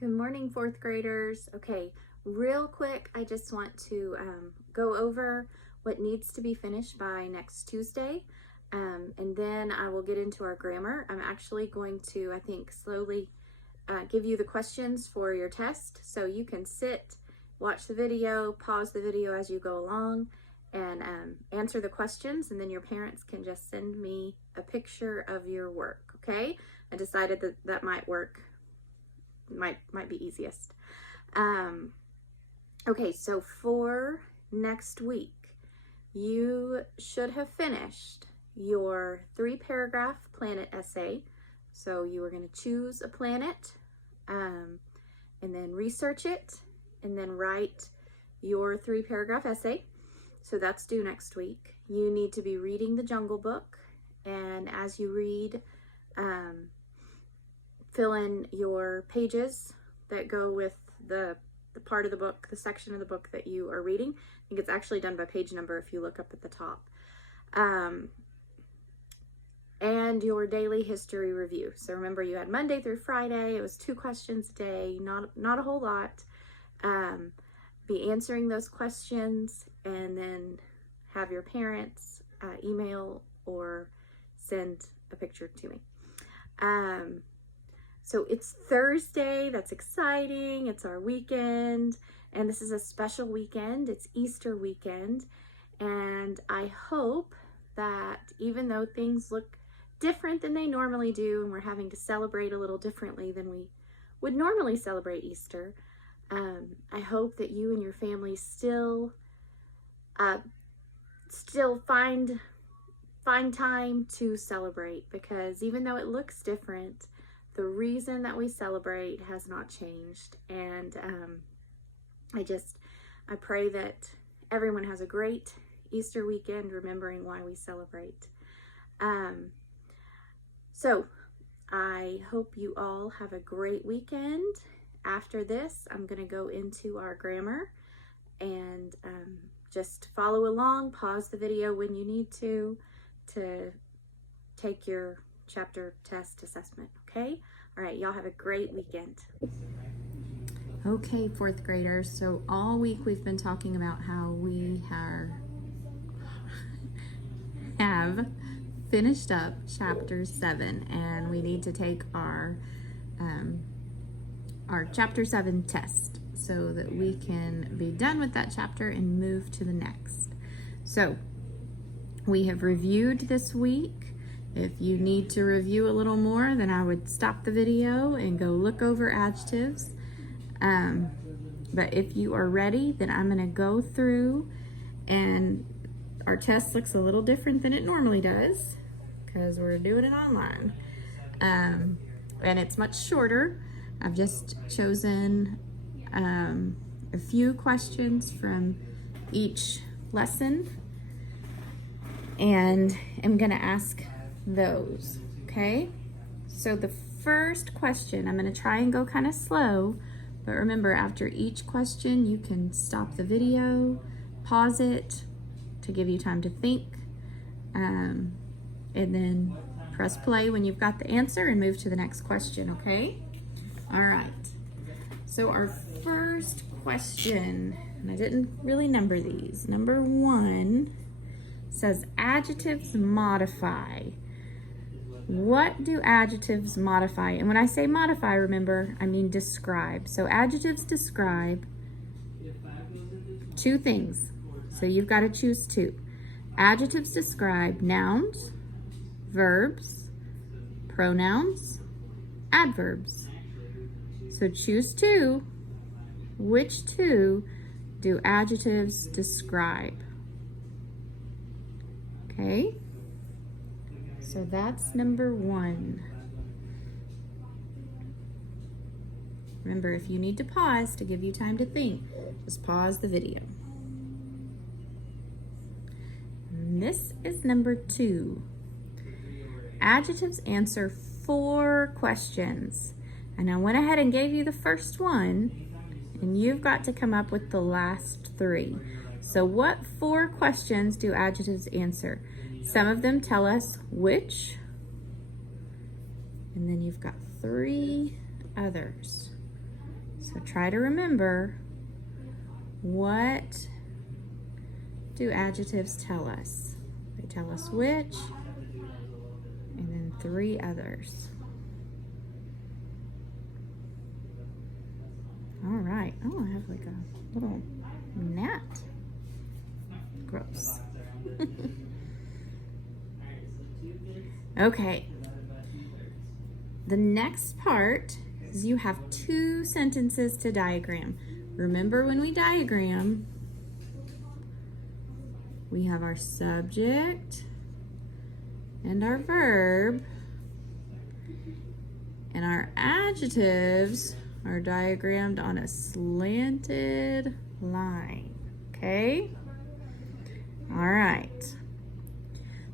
Good morning, fourth graders. Okay, real quick, I just want to go over what needs to be finished by next Tuesday, and then I will get into our grammar. I'm actually going to, I think, slowly give you the questions for your test, so you can sit, watch the video, pause the video as you go along, and answer the questions, and then your parents can just send me a picture of your work, okay? I decided that that might work. Might be easiest. Okay, so for next week, you should have finished your 3-paragraph planet essay. So you are going to choose a planet, and then research it, and then write your 3-paragraph essay. So that's due next week. You need to be reading the Jungle Book, and as you read, fill in your pages that go with the part of the book, the section of the book that you are reading. I think it's actually done by page number if you look up at the top. And your daily history review. So remember, you had Monday through Friday. It was 2 questions a day, not a whole lot. Be answering those questions, and then have your parents email or send a picture to me. So it's Thursday, that's exciting, it's our weekend, and this is a special weekend, it's Easter weekend, and I hope that even though things look different than they normally do, and we're having to celebrate a little differently than we would normally celebrate Easter, I hope that you and your family still find time to celebrate, because even though it looks different, the reason that we celebrate has not changed. And I pray that everyone has a great Easter weekend, remembering why we celebrate. So I hope you all have a great weekend. After this, I'm going to go into our grammar, and just follow along, pause the video when you need to take your chapter test assessment, okay? All right, y'all have a great weekend. Okay, fourth graders, so all week we've been talking about how we have finished up chapter 7, and we need to take our chapter 7 test so that we can be done with that chapter and move to the next. So we have reviewed this week. If you need to review a little more, then I would stop the video and go look over adjectives. But if you are ready, then I'm going to go through, and our test looks a little different than it normally does because we're doing it online. And it's much shorter. I've just chosen a few questions from each lesson, and I'm going to ask those, okay? So the first question, I'm going to try and go kind of slow, but remember, after each question you can stop the video, pause it to give you time to think, and then press play when you've got the answer and move to the next question, okay? All right, so our first question, and I didn't really number these, number 1 says adjectives modify. What do adjectives modify? And when I say modify, remember, I mean describe. So adjectives describe 2 things. So you've got to choose 2. Adjectives describe nouns, verbs, pronouns, adverbs. So choose 2. Which 2 do adjectives describe? Okay, so that's number 1. Remember, if you need to pause to give you time to think, just pause the video. And this is number 2. Adjectives answer 4 questions. And I went ahead and gave you the first one, and you've got to come up with the last 3. So what 4 questions do adjectives answer? Some of them tell us which, and then you've got 3 others. So try to remember, what do adjectives tell us? They tell us which, and then 3 others. All right. Oh, I have like a little gnat. Gross. Okay. The next part is you have 2 sentences to diagram. Remember, when we diagram, we have our subject and our verb, and our adjectives are diagrammed on a slanted line, okay? All right.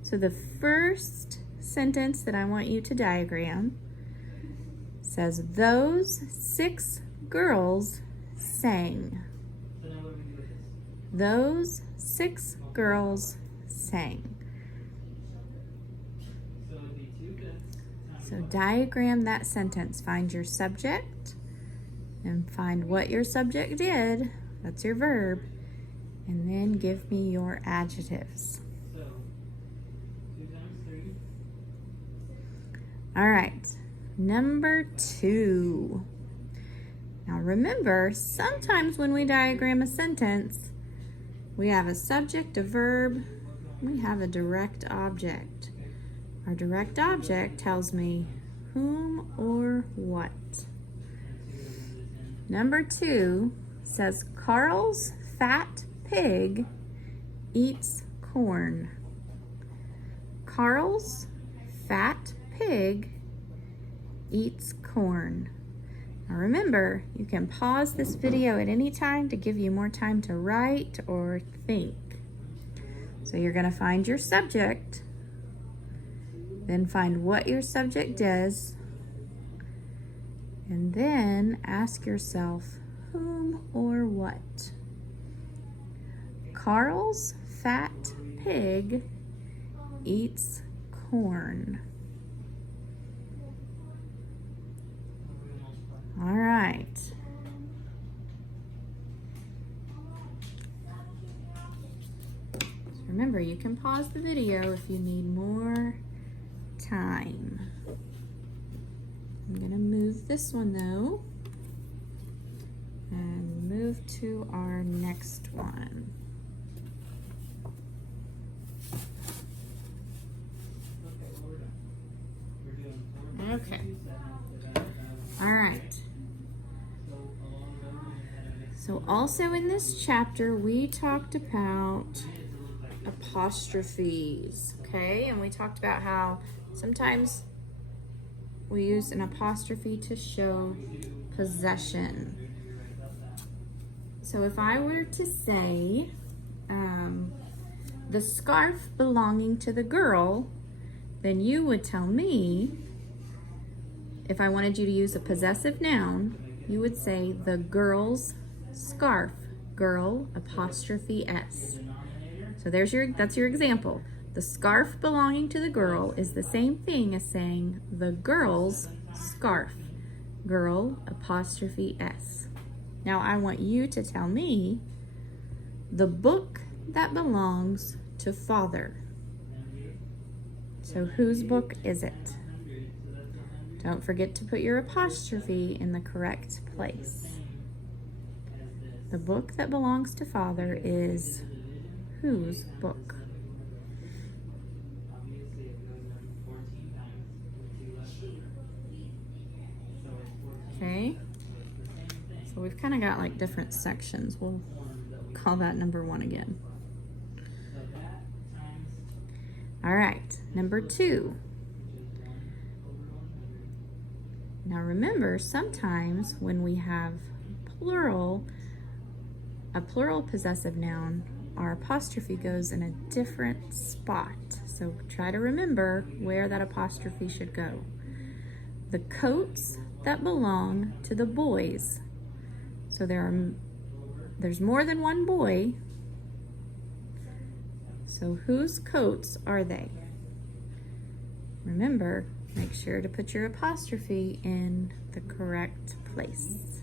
So the first sentence that I want you to diagram says, those 6 girls sang. Those 6 girls sang. So diagram that sentence. Find your subject and find what your subject did. That's your verb. And then give me your adjectives. All right, number 2. Now remember, sometimes when we diagram a sentence, we have a subject, a verb, we have a direct object. Our direct object tells me whom or what. Number 2 says, Carl's fat pig eats corn. Carl's fat pig eats corn. Now remember, you can pause this video at any time to give you more time to write or think. So you're going to find your subject, then find what your subject does, and then ask yourself, whom or what? Carl's fat pig eats corn. All right. So remember, you can pause the video if you need more time. I'm gonna move this one though, and move to our next one. Okay. All right. So also in this chapter, we talked about apostrophes, okay? And we talked about how sometimes we use an apostrophe to show possession. So if I were to say, the scarf belonging to the girl, then you would tell me, if I wanted you to use a possessive noun, you would say the girl's scarf. Girl apostrophe S. So that's your example. The scarf belonging to the girl is the same thing as saying the girl's scarf. Girl apostrophe S. Now I want you to tell me the book that belongs to father. So whose book is it? Don't forget to put your apostrophe in the correct place. The book that belongs to father is whose book? Okay, so we've kind of got like different sections. We'll call that number 1 again. All right, number 2. Now remember, sometimes when we have a plural possessive noun, our apostrophe goes in a different spot. So try to remember where that apostrophe should go. The coats that belong to the boys. So there's more than one boy. So whose coats are they? Remember, make sure to put your apostrophe in the correct place.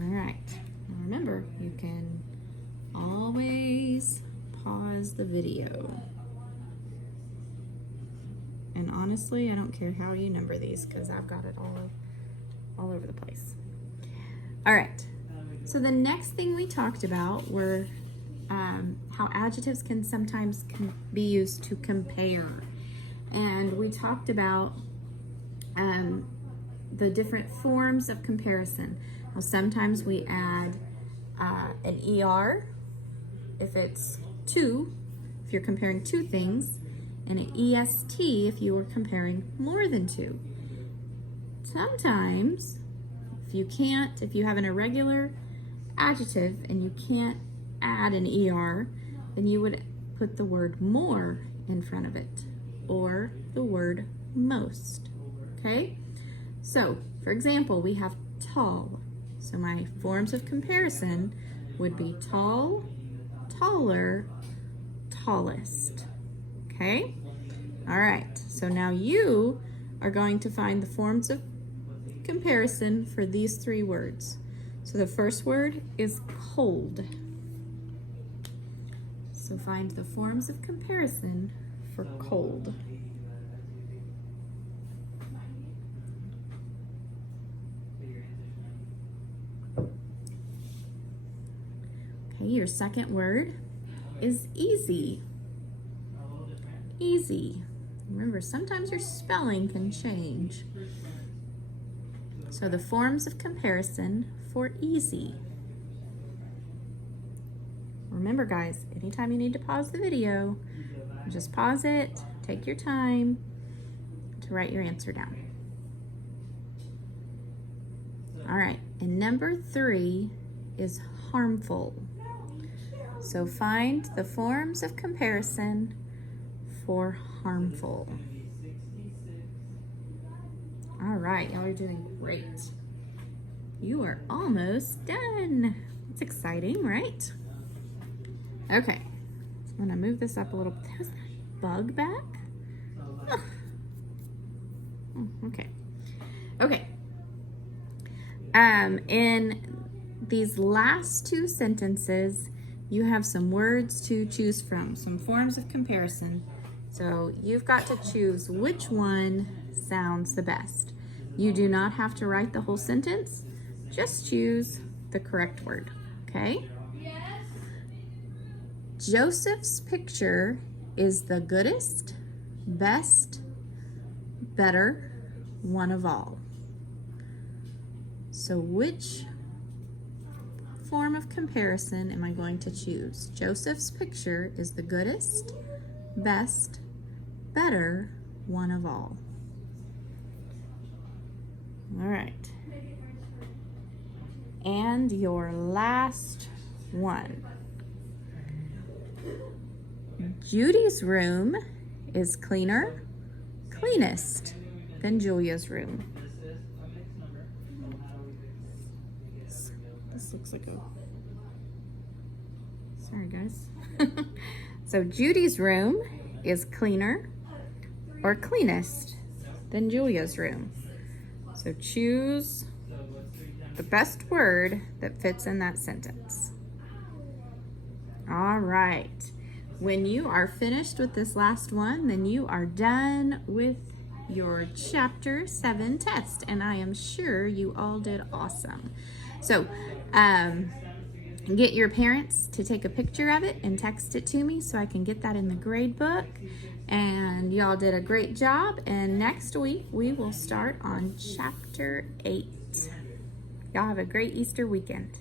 All right. Now remember, you can always pause the video. And honestly, I don't care how you number these because I've got it all over the place. All right. So the next thing we talked about were how adjectives can sometimes be used to compare. And we talked about the different forms of comparison. Now, sometimes we add an ER if it's two, if you're comparing two things, and an EST if you were comparing more than two. Sometimes, if you have an irregular adjective and you can't add an ER, then you would put the word more in front of it, or the word most, okay? So, for example, we have tall. So my forms of comparison would be tall, taller, tallest, okay? All right, so now you are going to find the forms of comparison for these three words. So the first word is cold. So find the forms of comparison for cold. Okay, your second word is easy. Easy. Remember, sometimes your spelling can change. So the forms of comparison for easy. Remember, guys, anytime you need to pause the video, just pause it, take your time to write your answer down. All right, and number 3 is harmful. So find the forms of comparison for harmful. All right, y'all are doing great. You are almost done. It's exciting, right? Okay, so I'm gonna move this up a little. Has that bug back? Oh. Okay. Okay. In these last 2 sentences, you have some words to choose from, some forms of comparison. So you've got to choose which one sounds the best. You do not have to write the whole sentence, just choose the correct word, okay? Joseph's picture is the goodest, best, better one of all. So which form of comparison am I going to choose? Joseph's picture is the goodest, best, better one of all. All right. And your last one. Judy's room is cleaner, cleanest than Julia's room. This looks like a... Sorry, guys. So Judy's room is cleaner or cleanest than Julia's room. So choose the best word that fits in that sentence. All right. When you are finished with this last one, then you are done with your Chapter 7 test, and I am sure you all did awesome. So, get your parents to take a picture of it and text it to me so I can get that in the grade book. And y'all did a great job, and next week we will start on Chapter 8. Y'all have a great Easter weekend.